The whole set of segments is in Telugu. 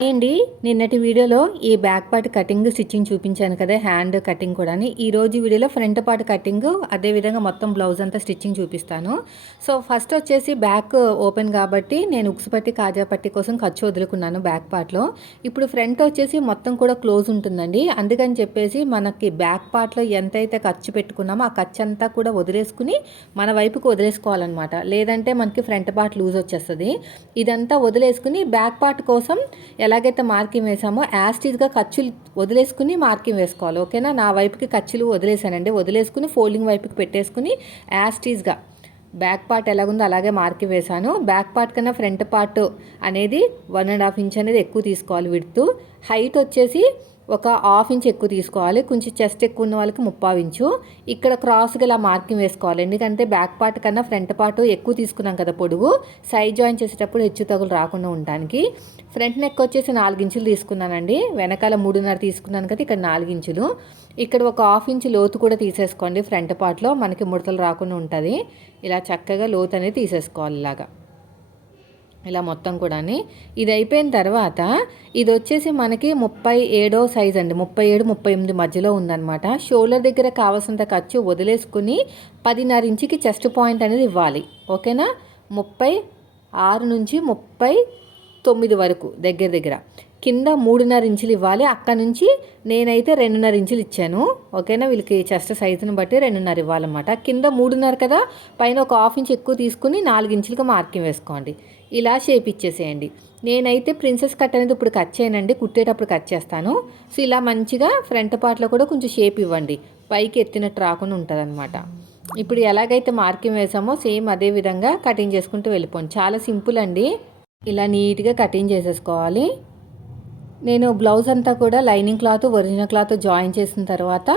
అండి నిన్నటి వీడియోలో ఈ బ్యాక్ పార్ట్ కటింగ్ స్టిచ్చింగ్ చూపించాను కదా హ్యాండ్ కటింగ్ కూడా ఈ రోజు వీడియోలో ఫ్రంట్ పార్ట్ కటింగ్ అదేవిధంగా మొత్తం బ్లౌజ్ అంతా స్టిచ్చింగ్ చూపిస్తాను. సో ఫస్ట్ వచ్చేసి బ్యాక్ ఓపెన్ కాబట్టి నేను ఉక్స్ పట్టి కాజా పట్టి కోసం ఖర్చు వదులుకున్నాను బ్యాక్ పార్ట్లో. ఇప్పుడు ఫ్రంట్ వచ్చేసి మొత్తం కూడా క్లోజ్ ఉంటుందండి. అందుకని చెప్పేసి మనకి బ్యాక్ పార్ట్లో ఎంతైతే ఖర్చు పెట్టుకున్నామో ఆ ఖర్చు అంతా కూడా వదిలేసుకుని మన వైపుకి వదిలేసుకోవాలన్నమాట. లేదంటే మనకి ఫ్రంట్ పార్ట్ లూజ్ వచ్చేస్తుంది. ఇదంతా వదిలేసుకుని బ్యాక్ పార్ట్ కోసం ఎలాగైతే మార్కింగ్ వేసామో యాస్టీజ్గా ఖర్చులు వదిలేసుకుని మార్కింగ్ వేసుకోవాలి. ఓకేనా? నా వైపుకి ఖర్చులు వదిలేసానండి. వదిలేసుకుని ఫోల్డింగ్ వైపుకి పెట్టేసుకుని యాస్టీజ్గా బ్యాక్ పార్ట్ ఎలాగుందో అలాగే మార్కింగ్ వేశాను. బ్యాక్ పార్ట్ కన్నా ఫ్రంట్ పార్ట్ అనేది వన్ అండ్ హాఫ్ ఇంచ్ అనేది ఎక్కువ తీసుకోవాలి విడుతూ. హైట్ వచ్చేసి ఒక హాఫ్ ఇంచ్ ఎక్కువ తీసుకోవాలి. కొంచెం చెస్ట్ ఎక్కువ ఉన్న వాళ్ళకి ముప్పావు ఇంచు. ఇక్కడ క్రాస్గా ఇలా మార్కింగ్ వేసుకోవాలి. ఎందుకంటే బ్యాక్ పార్ట్ కన్నా ఫ్రంట్ పార్ట్ ఎక్కువ తీసుకున్నాం కదా పొడుగు. సైడ్ జాయిన్ చేసేటప్పుడు హెచ్చు తగులు రాకుండా ఉండడానికి. ఫ్రంట్ నెక్ వచ్చేసి నాలుగు ఇంచులు తీసుకున్నానండి. వెనకాల మూడున్నర తీసుకున్నాను కదా ఇక్కడ నాలుగు ఇంచులు. ఇక్కడ ఒక హాఫ్ ఇంచు లోతు కూడా తీసేసుకోండి. ఫ్రంట్ పార్ట్లో మనకి ముడతలు రాకుండా ఉంటుంది. ఇలా చక్కగా లోతు అనేది తీసేసుకోవాలి ఇలాగా. ఇలా మొత్తం కూడా ఇది అయిపోయిన తర్వాత ఇది వచ్చేసి మనకి ముప్పై ఏడో సైజ్ అండి. ముప్పై ఏడు ముప్పై ఎనిమిది మధ్యలో ఉందన్నమాట. షోల్డర్ దగ్గర కావాల్సినంత ఖర్చు వదిలేసుకుని పదిన్నర ఇంచుకి చెస్ట్ పాయింట్ అనేది ఇవ్వాలి. ఓకేనా? ముప్పై ఆరు నుంచి ముప్పై తొమ్మిది వరకు దగ్గర దగ్గర. కింద మూడున్నర ఇంచులు ఇవ్వాలి. అక్కడ నుంచి నేనైతే రెండున్నర ఇంచులు ఇచ్చాను. ఓకేనా? వీళ్ళకి చెస్ట్ సైజుని బట్టి రెండున్నర ఇవ్వాలన్నమాట. కింద మూడున్నర కదా? పైన ఒక హాఫ్ ఇంచ్ ఎక్కువ తీసుకుని నాలుగు ఇంచులకు మార్కింగ్ వేసుకోండి. ఇలా షేప్ ఇచ్చేసేయండి. నేనైతే ప్రిన్సెస్ కట్ అనేది ఇప్పుడు కట్ చేయనండి కుట్టేటప్పుడు కట్ చేస్తాను. సో ఇలా మంచిగా ఫ్రంట్ పార్ట్లో కూడా కొంచెం షేప్ ఇవ్వండి. పైకి ఎత్తినట్టు రాకుండా ఉంటుంది ఇప్పుడు ఎలాగైతే మార్కింగ్ వేసామో సేమ్ అదే విధంగా కటింగ్ చేసుకుంటూ వెళ్ళిపోండి. చాలా సింపుల్ అండి. ఇలా నీట్గా కటింగ్ చేసేసుకోవాలి. నేను బ్లౌజ్ అంతా కూడా lining cloth original cloth join చేసిన తర్వాత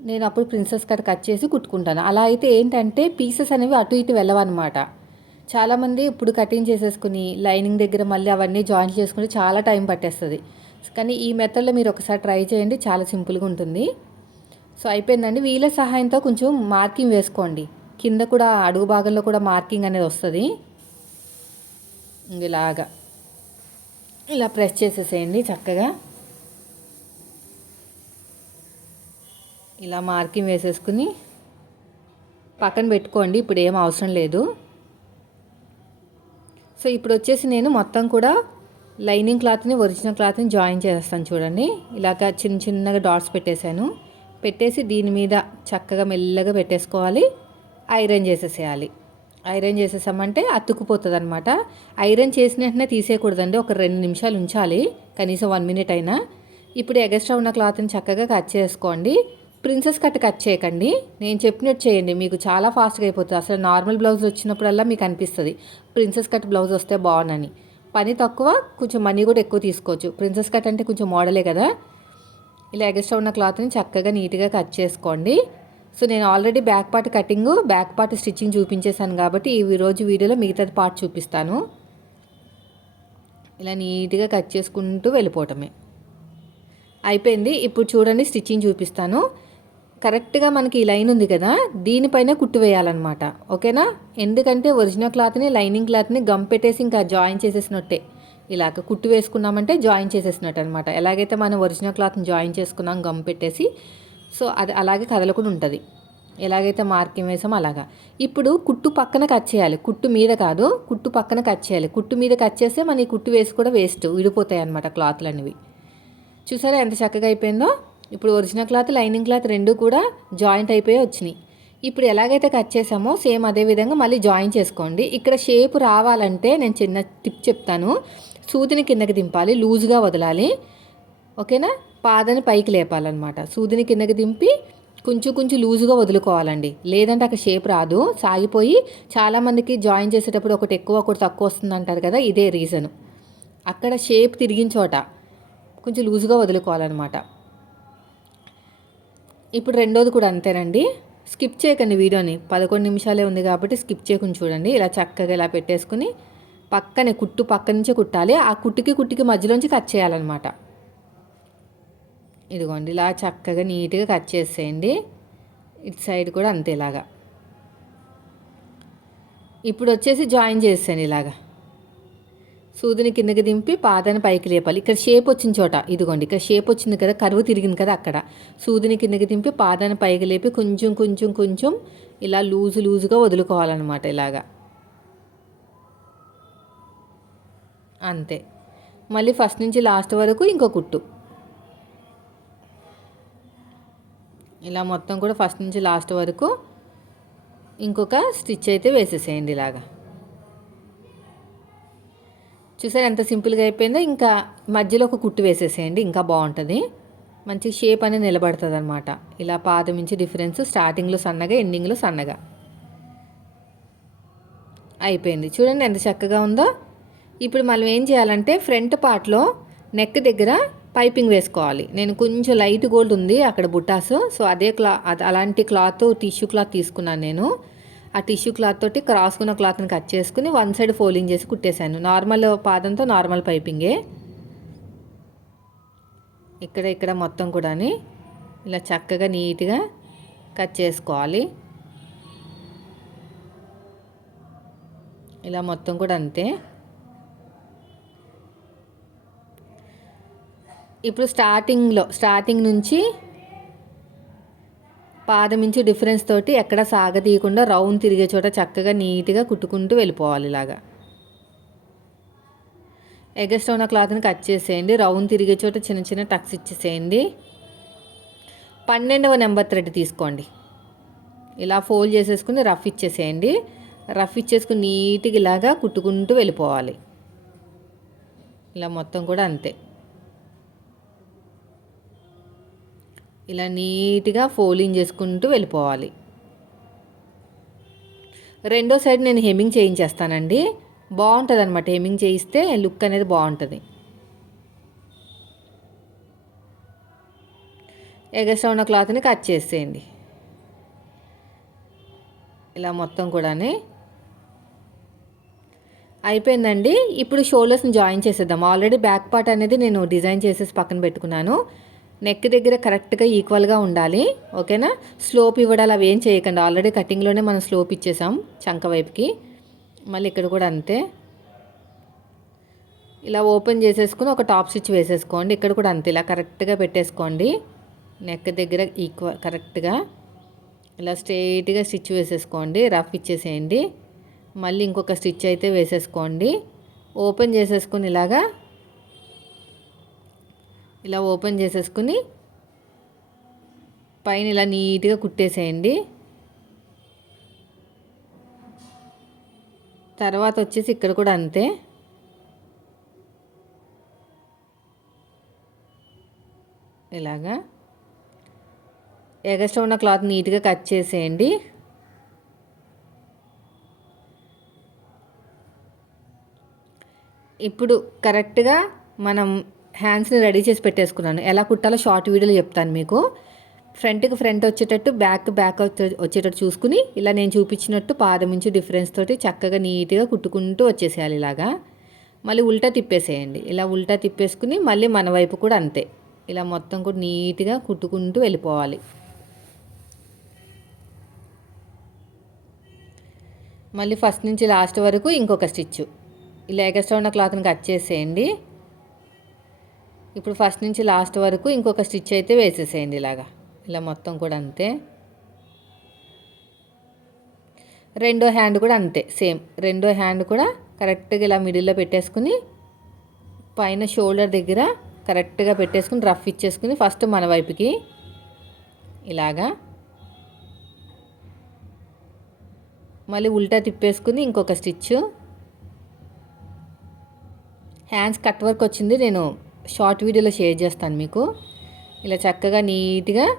నేను అప్పుడు ప్రిన్సెస్ కట్ కట్ చేసి కుట్టుకుంటాను. అలా అయితే ఏంటంటే పీసెస్ అనేవి అటు ఇటు వెళ్ళవన్నమాట. చాలామంది ఇప్పుడు కటింగ్ చేసేసుకుని లైనింగ్ దగ్గర మళ్ళీ అవన్నీ జాయిన్ చేసుకుని చాలా టైం పట్టేస్తుంది. కానీ ఈ మెథడ్లో మీరు ఒకసారి ట్రై చేయండి చాలా సింపుల్గా ఉంటుంది. సో అయిపోయిందండి. వీళ్ళ సహాయంతో కొంచెం మార్కింగ్ వేసుకోండి. కింద కూడా అడుగు భాగంలో కూడా మార్కింగ్ అనేది వస్తుంది. ఇలాగా. ఇలా ప్రెస్ చేసేసేయండి చక్కగా. ఇలా మార్కింగ్ వేసేసుకుని పక్కన పెట్టుకోండి. ఇప్పుడు ఏం అవసరం లేదు. సో ఇప్పుడు వచ్చేసి నేను మొత్తం కూడా లైనింగ్ క్లాత్ని ఒరిజినల్ క్లాత్ని జాయిన్ చేస్తాను చూడండి. ఇలాగ చిన్న చిన్నగా డాట్స్ పెట్టేశాను. పెట్టేసి దీని మీద చక్కగా మెల్లగా పెట్టేసుకోవాలి. ఐరన్ చేసేసేయాలి. ఐరన్ చేసేసామంటే అతుక్కుపోతుంది అనమాట ఐరన్ చేసిన వెంటనే తీసేయకూడదండి. ఒక రెండు నిమిషాలు ఉంచాలి. కనీసం వన్ మినిట్ అయినా. ఇప్పుడు ఎగస్ట్రా ఉన్న క్లాత్ని చక్కగా కట్ చేసుకోండి. ప్రిన్సెస్ కట్ కట్ చేయకండి. నేను చెప్పినట్టు చేయండి. మీకు చాలా ఫాస్ట్గా అయిపోతుంది. అసలు నార్మల్ బ్లౌజ్ వచ్చినప్పుడల్లా మీకు అనిపిస్తుంది. ప్రిన్సెస్ కట్ బ్లౌజ్ వస్తే బాగుందని పని తక్కువ కొంచెం మనీ కూడా ఎక్కువ తీసుకోవచ్చు. ప్రిన్సెస్ కట్ అంటే కొంచెం మోడలే కదా? ఇలా ఎగస్ట్రా ఉన్న క్లాత్ని చక్కగా నీట్గా కట్ చేసుకోండి. సో నేను already back part cutting back part stitching చూపించేశాను కాబట్టి ఈ రోజు వీడియోలో మిగతాది పార్ట్ చూపిస్తాను. ఇలా నీట్గా కట్ చేసుకుంటూ వెళ్ళిపోవటమే. అయిపోయింది. ఇప్పుడు చూడండి స్టిచ్చింగ్ చూపిస్తాను. కరెక్ట్గా మనకి ఈ లైన్ ఉంది కదా దీనిపైన కుట్టు వేయాలన్నమాట. ఓకేనా? ఎందుకంటే ఒరిజినల్ క్లాత్ని లైనింగ్ క్లాత్ని గమ్ పెట్టేసి ఇంకా జాయిన్ చేసేసినట్టే. ఇలాగ కుట్టు వేసుకున్నామంటే జాయిన్ చేసేసినట్టు అనమాట ఎలాగైతే మనం ఒరిజినల్ క్లాత్ని జాయిన్ చేసుకున్నాం గమ్ పెట్టేసి సో అది అలాగే కదలకుండా ఉంటుంది. ఎలాగైతే మార్కింగ్ వేసామో అలాగా. ఇప్పుడు కుట్టు పక్కన కట్ చేయాలి. కుట్టు మీద కాదు కుట్టు పక్కన కట్ చేయాలి. కుట్టు మీద కట్ చేస్తే మన ఈ కుట్టు వేసి కూడా వేస్ట్ విడిపోతాయి అనమాట క్లాత్లు అనేవి చూసారా ఎంత చక్కగా అయిపోయిందో? ఇప్పుడు ఒరిజినల్ క్లాత్ లైనింగ్ క్లాత్ రెండు కూడా జాయింట్ అయిపోయి వచ్చినాయి. ఇప్పుడు ఎలాగైతే కట్ చేసామో సేమ్ అదే విధంగా మళ్ళీ జాయిన్ చేసుకోండి. ఇక్కడ షేప్ రావాలంటే నేను చిన్న టిప్ చెప్తాను. సూదిని కిందకి దింపాలి లూజ్గా వదలాలి. ఓకేనా? పాదని పైకి లేపాలన్నమాట. సూదిని కిందకి దింపి కొంచెం కొంచెం లూజుగా వదులుకోవాలండి. లేదంటే అక్కడ షేప్ రాదు. సాగిపోయి చాలామందికి జాయిన్ చేసేటప్పుడు ఒకటి ఎక్కువ ఒకటి తక్కువ వస్తుంది అంటారు కదా ఇదే రీజన్. అక్కడ షేప్ తిరిగిన చోట కొంచెం లూజుగా వదులుకోవాలన్నమాట. ఇప్పుడు రెండోది కూడా అంతేనండి. స్కిప్ చేయకండి వీడియోని. పదకొండు నిమిషాలే ఉంది కాబట్టి స్కిప్ చేయకుండా చూడండి. ఇలా చక్కగా ఇలా పెట్టేసుకుని పక్కనే కుట్టు పక్క నుంచే కుట్టాలి. ఆ కుట్టుకి కుట్టుకి మధ్యలోంచి కట్ చేయాలన్నమాట. ఇదిగోండి ఇలా చక్కగా నీట్గా కట్ చేసేయండి. ఇటు సైడ్ కూడా అంతేలాగా ఇప్పుడు వచ్చేసి జాయిన్ చేసాను ఇలాగా. సూదిని కిందకి దింపి పాదాన్ని పైకి లేపాలి. ఇక్కడ షేప్ వచ్చిన చోట ఇదిగోండి ఇక్కడ షేప్ వచ్చింది కదా కరువు తిరిగింది కదా అక్కడ. సూదిని కిందకి దింపి పాదాన్ని పైకి లేపి కొంచెం కొంచెం కొంచెం ఇలా లూజు లూజుగా వదులుకోవాలన్నమాట ఇలాగా. అంతే. మళ్ళీ ఫస్ట్ నుంచి లాస్ట్ వరకు ఇంకో కుట్టు. ఇలా మొత్తం కూడా ఫస్ట్ నుంచి లాస్ట్ వరకు ఇంకొక స్టిచ్ అయితే వేసేసేయండి ఇలాగా. చూసారు ఎంత సింపుల్గా అయిపోయిందో? ఇంకా మధ్యలో ఒక కుట్టు వేసేసేయండి ఇంకా బాగుంటుంది. మంచి షేప్ అనేది నిలబడుతుంది అనమాట ఇలా పాదం నుంచి డిఫరెన్స్ స్టార్టింగ్లో సన్నగా ఎండింగ్లో సన్నగా. అయిపోయింది. చూడండి ఎంత చక్కగా ఉందో. ఇప్పుడు మనం ఏం చేయాలంటే ఫ్రంట్ పార్ట్లో నెక్ దగ్గర పైపింగ్ వేసుకోవాలి. నేను కొంచెం లైట్ గోల్డ్ ఉంది అక్కడ బుట్టాస్ సో అదే క్లా అలాంటి క్లాత్ టిష్యూ క్లాత్ తీసుకున్నాను నేను. ఆ టిష్యూ క్లాత్ తోటి క్రాస్కున్న క్లాత్ని కట్ చేసుకుని వన్ సైడ్ ఫోల్డింగ్ చేసి కుట్టేశాను. Normal పాదంతో normal పైపింగే. ఇక్కడ ఇక్కడ మొత్తం కూడా ఇలా చక్కగా నీట్గా కట్ చేసుకోవాలి. ఇలా మొత్తం కూడా అంతే. ఇప్పుడు స్టార్టింగ్లో స్టార్టింగ్ నుంచి పాదమించి డిఫరెన్స్ తోటి ఎక్కడ సాగదీయకుండా రౌండ్ తిరిగే చోట చక్కగా నీట్గా కుట్టుకుంటూ వెళ్ళిపోవాలి ఇలాగా. ఎగస్ట్ ఉన్న క్లాత్ని కట్ చేసేయండి. రౌండ్ తిరిగే చోట చిన్న చిన్న టక్స్ ఇచ్చేసేయండి. పన్నెండవ నెంబర్ థ్రెడ్ తీసుకోండి. ఇలా ఫోల్డ్ చేసేసుకుని రఫ్ ఇచ్చేసేయండి. రఫ్ ఇచ్చేసుకుని నీట్గా ఇలాగా కుట్టుకుంటూ వెళ్ళిపోవాలి. ఇలా మొత్తం కూడా అంతే. ఇలా నీట్గా ఫోలింగ్ చేసుకుంటూ వెళ్ళిపోవాలి. రెండో సైడ్ నేను హెమ్మింగ్ చేయించేస్తానండి. బాగుంటుంది అనమాట హెమ్మింగ్ చేయిస్తే లుక్ అనేది బాగుంటుంది. ఎగస్ట్రా ఉన్న క్లాత్ని కట్ చేసేయండి. ఇలా మొత్తం కూడా అయిపోయిందండి. ఇప్పుడు షోల్డర్స్ని జాయిన్ చేసేద్దాం. ఆల్రెడీ బ్యాక్ పార్ట్ అనేది నేను డిజైన్ చేసేసి పక్కన పెట్టుకున్నాను. నెక్ దగ్గర కరెక్ట్గా ఈక్వల్గా ఉండాలి ఓకేనా? స్లోప్ ఇవ్వడాలి అవి ఏం చేయకండి. ఆల్రెడీ కటింగ్లోనే మనం స్లోప్ ఇచ్చేసాం చంక వైపుకి. మళ్ళీ ఇక్కడ కూడా అంతే. ఇలా ఓపెన్ చేసేసుకుని ఒక టాప్ స్టిచ్ వేసేసుకోండి. ఇక్కడ కూడా అంతే. ఇలా కరెక్ట్గా పెట్టేసుకోండి. నెక్ దగ్గర ఈక్వల్ కరెక్ట్గా ఇలా స్ట్రైట్గా స్టిచ్ వేసేసుకోండి. రఫ్ ఇచ్చేసేయండి. మళ్ళీ ఇంకొక స్టిచ్ అయితే వేసేసుకోండి. ఓపెన్ చేసేసుకుని ఇలాగా ఇలా ఓపెన్ చేసేసుకుని పైన ఇలా నీట్గా కుట్టేసేయండి. తర్వాత వచ్చేసి ఇక్కడ కూడా అంతే. ఇలాగా. ఎగస్ట్రా ఉన్న క్లాత్ నీట్గా కట్ చేసేయండి. ఇప్పుడు కరెక్ట్గా మనం హ్యాండ్స్ని రెడీ చేసి పెట్టేసుకున్నాను. ఎలా కుట్టాలో షార్ట్ వీడియోలో చెప్తాను మీకు. ఫ్రంట్కి ఫ్రంట్ వచ్చేటట్టు బ్యాక్ బ్యాక్ వచ్చేటట్టు చూసుకుని ఇలా నేను చూపించినట్టు పాదం నుంచి డిఫరెన్స్ తోటి చక్కగా నీట్గా కుట్టుకుంటూ వచ్చేసేయాలి ఇలాగా. మళ్ళీ ఉల్టా తిప్పేసేయండి. ఇలా ఉల్టా తిప్పేసుకుని మళ్ళీ మన వైపు కూడా అంతే. ఇలా మొత్తం కూడా నీట్గా కుట్టుకుంటూ వెళ్ళిపోవాలి. మళ్ళీ ఫస్ట్ నుంచి లాస్ట్ వరకు ఇంకొక స్టిచ్ ఇలా ఎగస్ట్రా ఉన్న క్లాత్ని కట్ చేసేయండి. ఇప్పుడు ఫస్ట్ నుంచి లాస్ట్ వరకు ఇంకొక స్టిచ్ అయితే వేసేసేయండి ఇలాగా. ఇలా మొత్తం కూడా అంతే. రెండో హ్యాండ్ కూడా అంతే సేమ్. రెండో హ్యాండ్ కూడా కరెక్ట్గా ఇలా మిడిల్లో పెట్టేసుకుని పైన షోల్డర్ దగ్గర కరెక్ట్గా పెట్టేసుకుని రఫ్ ఇచ్చేసుకుని ఫస్ట్ మన వైపుకి ఇలాగా. మళ్ళీ ఉల్టా తిప్పేసుకుని ఇంకొక స్టిచ్ హ్యాండ్స్ కట్ వర్క్ వచ్చింది నేను షార్ట్ వీడియోలో షేర్ చేస్తాను మీకు. ఇలా చక్కగా నీట్గా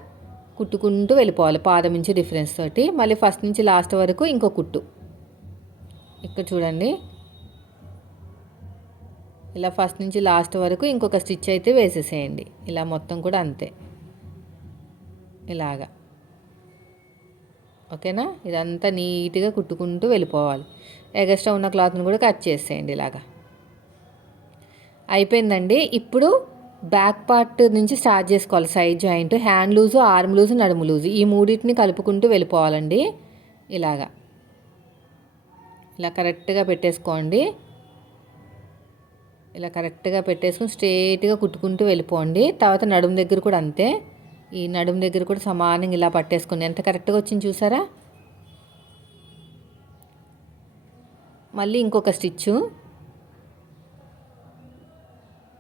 కుట్టుకుంటూ వెళ్ళిపోవాలి. పాదం నుంచి డిఫరెన్స్ తోటి. మళ్ళీ ఫస్ట్ నుంచి లాస్ట్ వరకు ఇంకో కుట్టు. ఇక్కడ చూడండి. ఇలా ఫస్ట్ నుంచి లాస్ట్ వరకు ఇంకొక స్టిచ్ అయితే వేసేసేయండి. ఇలా మొత్తం కూడా అంతే. ఇలాగా. ఓకేనా? ఇదంతా నీట్గా కుట్టుకుంటూ వెళ్ళిపోవాలి. ఎగస్ట్రా ఉన్న క్లాత్ని కూడా కట్ చేసేయండి ఇలాగా. అయిపోయిందండి. ఇప్పుడు బ్యాక్ పార్ట్ నుంచి స్టార్ట్ చేసుకోవాలి. Side joint hand loose arm loose నడుము లూజు. ఈ మూడింటిని కలుపుకుంటూ వెళ్ళిపోవాలండి. ఇలాగా. ఇలా కరెక్ట్గా పెట్టేసుకోండి. ఇలా కరెక్ట్గా పెట్టేసుకుని స్ట్రేట్గా కుట్టుకుంటూ వెళ్ళిపోండి. తర్వాత నడుము దగ్గర కూడా అంతే. ఈ నడుము దగ్గర కూడా సమానంగా ఇలా పట్టేసుకోండి. ఎంత కరెక్ట్గా వచ్చింది చూసారా? మళ్ళీ ఇంకొక స్టిచ్చు.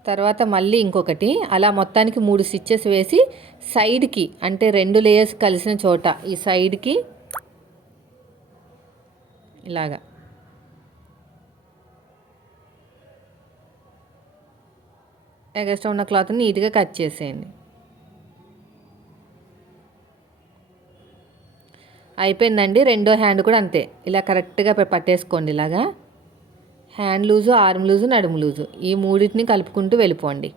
తర్వాత మళ్ళీ ఇంకొకటి అలా మొత్తానికి మూడు స్టిచ్చెస్ వేసి సైడ్కి అంటే రెండు లేయర్స్ కలిసిన చోట ఈ సైడ్కి ఇలాగా. ఎగస్ట్రా ఉన్న క్లాత్ని నీట్గా కట్ చేసేయండి. అయిపోయిందండి రెండో హ్యాండ్ కూడా అంతే. ఇలా కరెక్ట్గా పట్టేసుకోండి ఇలాగా. హ్యాండ్ లూజు ఆర్మ్ లూజు నడుము లూజు. ఈ మూడింటిని కలుపుకుంటూ వెళ్ళిపోండి.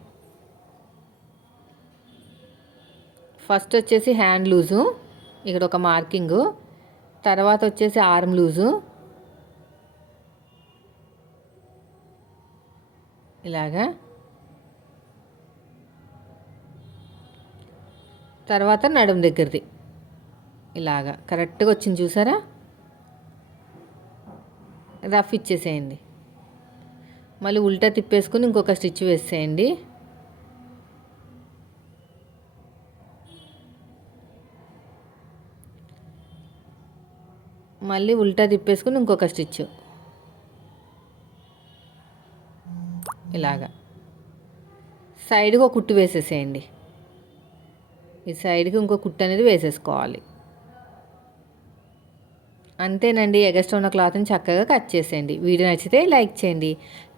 ఫస్ట్ వచ్చేసి హ్యాండ్ లూజు ఇక్కడ ఒక మార్కింగు. తర్వాత వచ్చేసి ఆర్మ్ లూజు. ఇలాగా. తర్వాత నడుము దగ్గరది. ఇలాగా. కరెక్ట్గా వచ్చింది చూసారా? రఫ్ ఇచ్చేసేయండి. మళ్ళీ ఉల్టా తిప్పేసుకుని ఇంకొక స్టిచ్ వేసేయండి. మళ్ళీ ఉల్టా తిప్పేసుకుని ఇంకొక స్టిచ్. ఇలాగా. సైడ్కి ఒక కుట్టు వేసేసేయండి. ఈ సైడ్కి ఇంకో కుట్టు అనేది వేసేసుకోవాలి. అంతేనండి ఎగస్ట్రా ఉన్న క్లాత్ని చక్కగా కట్ చేసేయండి. వీడియో నచ్చితే లైక్ చేయండి.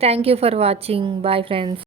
Thank you for watching bye friends